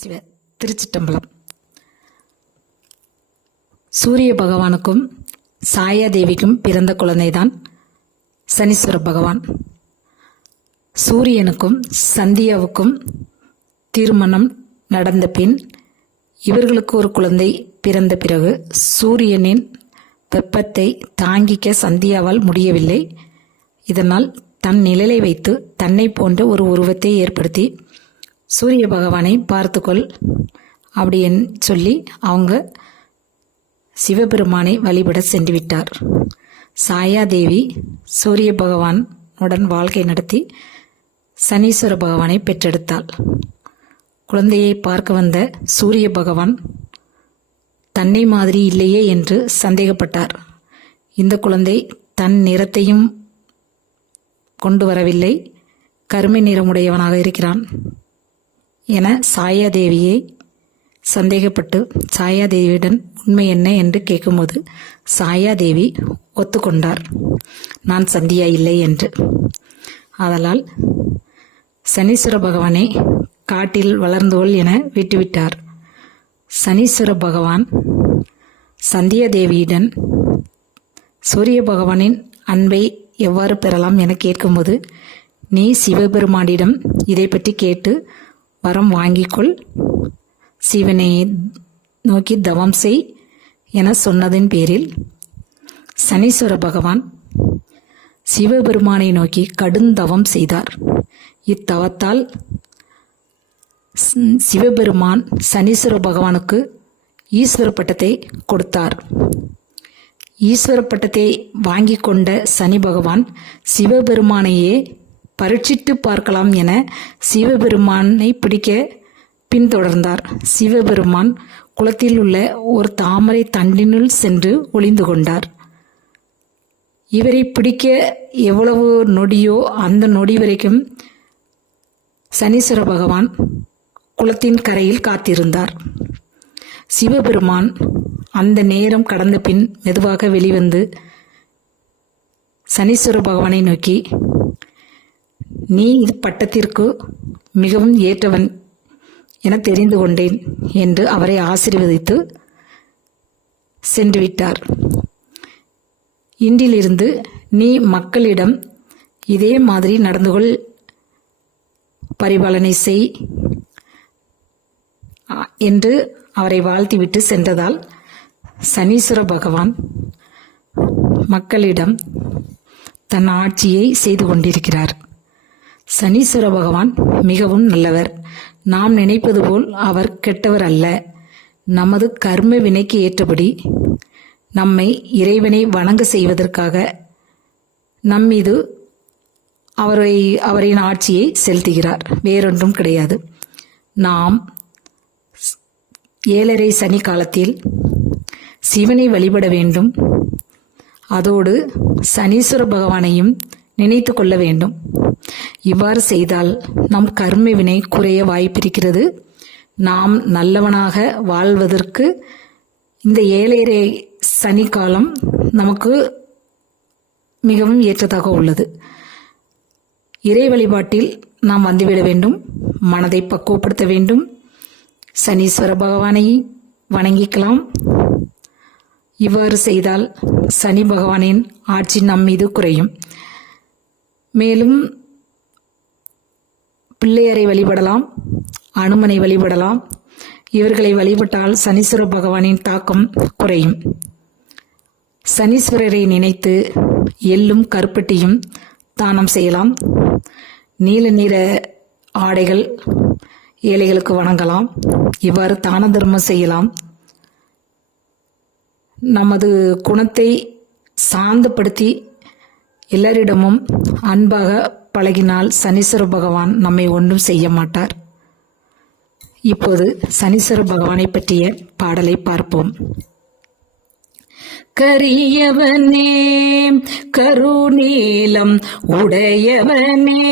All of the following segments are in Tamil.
சிவ திருச்சிட்டம்பலம். சூரிய பகவானுக்கும் சாயாதேவிக்கும் பிறந்த குழந்தைதான் சனீஸ்வர பகவான். சூரியனுக்கும் சந்தியாவுக்கும் திருமணம் நடந்த பின் இவர்களுக்கு ஒரு குழந்தை பிறந்த பிறகு சூரியனின் வெப்பத்தை தாங்கிக்க சந்தியாவால் முடியவில்லை. இதனால் தன் நிழலை வைத்து தன்னை போன்ற ஒரு உருவத்தை ஏற்படுத்தி சூரிய பகவானை பார்த்துக்கொள் அப்படின்னு சொல்லி அவங்க சிவபெருமானை வழிபட சென்று விட்டார். சாயாதேவி சூரிய பகவானுடன் வாழ்க்கை நடத்தி சனீஸ்வர பகவானை பெற்றெடுத்தாள். குழந்தையை பார்க்க வந்த சூரிய பகவான் தன்னை மாதிரி இல்லையே என்று சந்தேகப்பட்டார். இந்த குழந்தை தன் நிறத்தையும் கொண்டு வரவில்லை, கருமை நிறமுடையவனாக இருக்கிறான் என சாயாதேவியை சந்தேகப்பட்டு சாயாதேவியுடன் உண்மை என்ன என்று கேட்கும்போது சாயாதேவி ஒத்துக்கொண்டார், நான் சந்தியா இல்லை என்று. ஆதலால் சனீஸ்வர பகவானை காட்டில் வளர்ந்தோள் என விட்டுவிட்டார். சனீஸ்வர பகவான் சந்தியாதேவியுடன் சூரிய பகவானின் அன்பை எவ்வாறு பெறலாம் என கேட்கும்போது, நீ சிவபெருமானிடம் இதை பற்றி கேட்டு வரம் வாங்கிக்கொள், சிவனை நோக்கி தவம் செய் என சொன்னதின் பேரில் சனீஸ்வர பகவான் சிவபெருமானை நோக்கி கடுந்தவம் செய்தார். இத்தவத்தால் சிவபெருமான் சனீஸ்வர பகவானுக்கு ஈஸ்வர பட்டத்தை கொடுத்தார். ஈஸ்வர பட்டத்தை வாங்கி கொண்ட சனி பகவான் சிவபெருமானையே பரீட்சித்து பார்க்கலாம் என சிவபெருமானை பிடிக்க பின்தொடர்ந்தார். சிவபெருமான் குளத்தில் உள்ள ஒரு தாமரை தண்டினுள் சென்று ஒளிந்து கொண்டார். இவரை பிடிக்க எவ்வளவு நொடியோ அந்த நொடி வரைக்கும் சனீஸ்வர பகவான் குளத்தின் கரையில் காத்திருந்தார். சிவபெருமான் அந்த நேரம் கடந்த பின் மெதுவாக வெளிவந்து சனீஸ்வர பகவானை நோக்கி, நீ பட்டத்திற்கு மிகவும் ஏற்றவன் என தெரிந்து கொண்டேன் என்று அவரை ஆசீர்வதித்து சென்றுவிட்டார். இன்றிலிருந்து நீ மக்களிடம் இதே மாதிரி நடந்து கொள், பரிபாலனை செய் என்று அவரை வாழ்த்திவிட்டு சென்றதால் சனீஸ்வர பகவான் மக்களிடம் தன் ஆட்சியை செய்து கொண்டிருக்கிறார். சனீஸ்வர பகவான் மிகவும் நல்லவர். நாம் நினைப்பது போல் அவர் கெட்டவர் அல்ல. நமது கர்ம வினைக்கு ஏற்றபடி நம்மை இறைவனை வணங்க செய்வதற்காக நம்மீது அவரின் ஆட்சியை செலுத்துகிறார், வேறொன்றும் கிடையாது. நாம் 7.5 சனி காலத்தில் சிவனை வழிபட வேண்டும். அதோடு சனீஸ்வர பகவானையும் நினைத்து கொள்ள வேண்டும். இவ்வாறு செய்தால் நம் கர்ம வினை குறைய வாய்ப்பிருக்கிறது. நாம் நல்லவனாக வாழ்வதற்கு இந்த 7.5 சனி காலம் நமக்கு மிகவும் ஏற்றதாக உள்ளது. இறை வழிபாட்டில் நாம் வந்துவிட வேண்டும், மனதை பக்குவப்படுத்த வேண்டும், சனீஸ்வர பகவானை வணங்கிக்கலாம். இவ்வாறு செய்தால் சனி பகவானின் ஆட்சி நம் மீது குறையும். மேலும் பிள்ளையாரை வழிபடலாம், அனுமனை வழிபடலாம். இவர்களை வழிபட்டால் சனீஸ்வர பகவானின் தாக்கம் குறையும். சனீஸ்வரரை நினைத்து எள்ளும் கருப்பட்டியும் தானம் செய்யலாம். நீல நிற ஆடைகள் ஏழைகளுக்கு வணங்கலாம். இவ்வாறு தான தர்மம் செய்யலாம். நமது குணத்தை சாந்தப்படுத்தி எல்லாரிடமும் அன்பாக பழகினால் சனீஸ்வர பகவான் நம்மை ஒன்றும் செய்ய மாட்டார். இப்போது சனீஸ்வர பகவானை பற்றிய பாடலை பார்ப்போம். கரியவனே கருநீலம் உடையவனே,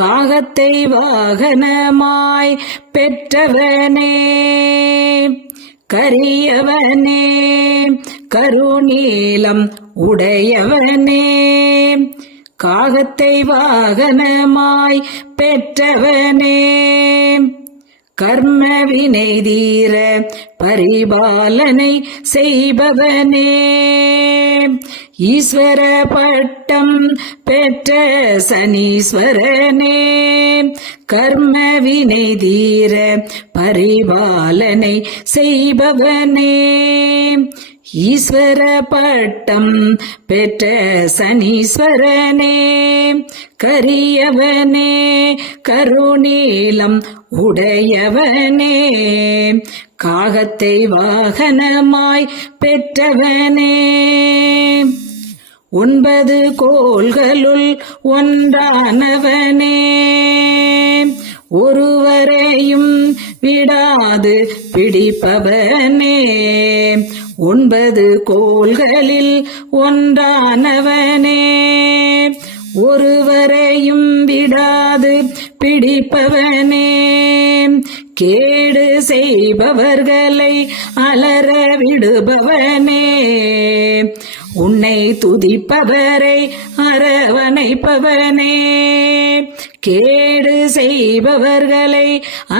காகத்தை வாகனமாய் பெற்றவனே, கரியவனே கருநீலம் உடையவனே, காகத்தை வாகனமாய் பெற்றவனே, கர்ம வினை தீர பரிபாலனை செய்பவனே. ஈஸ்வர பட்டம் பெற்ற சனீஸ்வரனே, கர்ம வினை தீர பரிபாலனை செய்பவனே. ஈஸ்வர பட்டம் பெற்ற சனீஸ்வரனே, கரியவனே கருநீலம் உடையவனே, காகத்தை வாகனமாய் பெற்றவனே. 9 கோள்களுள் ஒன்றானவனே, ஒருவரையும் விடாது பிடிப்பவனே. 9 கோள்களில் ஒன்றானவனே, ஒருவரையும் விடாது பிடிப்பவனே. கேடு செய்பவர்களை அலற விடுபவனே, உன்னை துதிப்பவரை அரவணைப்பவனே. கேடு செய்பவர்களை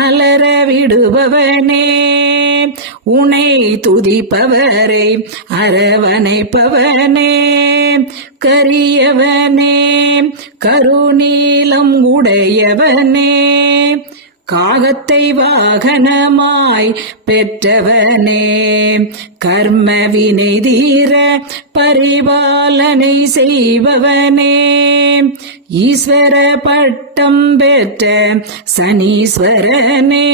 அலற விடுபவனே, உன்னை துதிப்பவரை அரவணைப்பவனே. கரியவனே கருநீலம் உடையவனே, காகத்தை வாகனமாய் பெற்றவனே. கர்ம வினை தீர பரிபாலனை செய்பவனே. ஈஸ்வர பட்டம் பெற்ற சனீஸ்வரனே,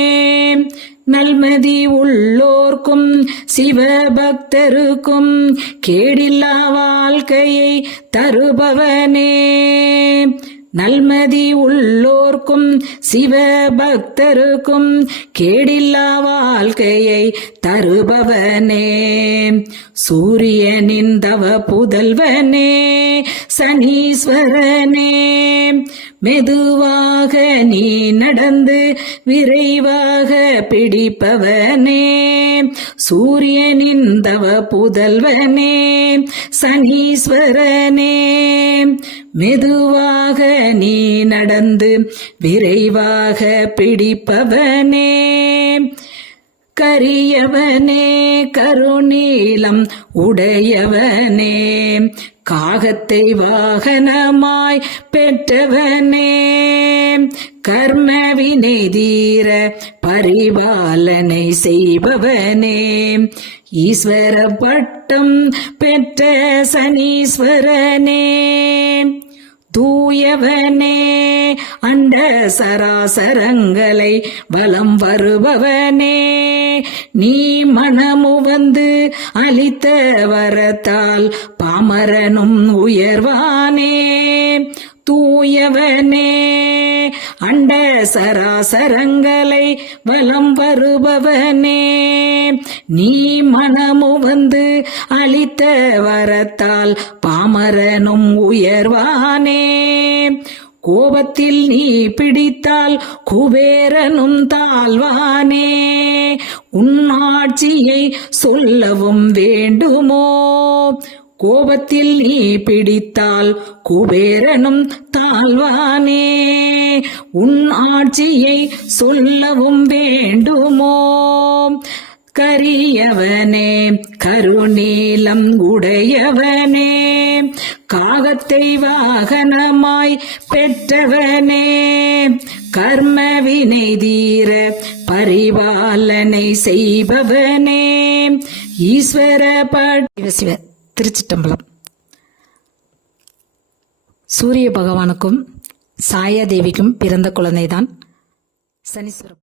நல்மதி உள்ளோர்க்கும் சிவபக்தருக்கும் கேடில்லா வாழ்க்கையை தருபவனே. நல்மதி உள்ளோர்க்கும் சிவபக்தருக்கும் கேடில்லா வாழ்க்கையை தருபவனே. சூரியனின் தவ புதல்வனே சனீஸ்வரனே, மெதுவாக நீ நடந்து விரைவாக பிடிப்பவனே. சூரியனின் தவ புதல்வனே சனீஸ்வரனே, மெதுவாக நீ நடந்து விரைவாக பிடிப்பவனே. கரியவனே கருநீலம் உடையவனே, காகத்தை வாகனமாய் பெற்றவனே. கர்ம வினை தீர பரிபாலனை செய்பவனே. ஈஸ்வர பட்டம் பெற்ற சனீஸ்வரனே, தூயவனே அண்ட சராசரங்களை வலம் வருபவனே. நீ மனமு வந்து அளித்த வரத்தால் பாமரனும் உயர்வானே. தூயவனே அண்ட சராசரங்களை வலம் வருபவனே, நீ மனமு வந்து அளித்த வரத்தால் பாமரனும் உயர்வானே. கோபத்தில் நீ பிடித்தால் குபேரனும் தாழ்வானே. உன்னாட்சியை சொல்லவும் வேண்டுமோ? கோபத்தில் நீ பிடித்தால் குபேரனும் தாழ்வானே. உன் ஆட்சியை சொல்லவும் வேண்டுமோ? கரியவனே கருநீலம் உடையவனே, காகத்தை வாகனமாய் பெற்றவனே. கர்ம வினை தீர பரிபாலனை செய்பவனே. ஈஸ்வர சிவ திருச்சிட்டம்பலம். சூரிய பகவானுக்கும் சாயாதேவிக்கும் பிறந்த குழந்தைதான் சனீஸ்வரன்.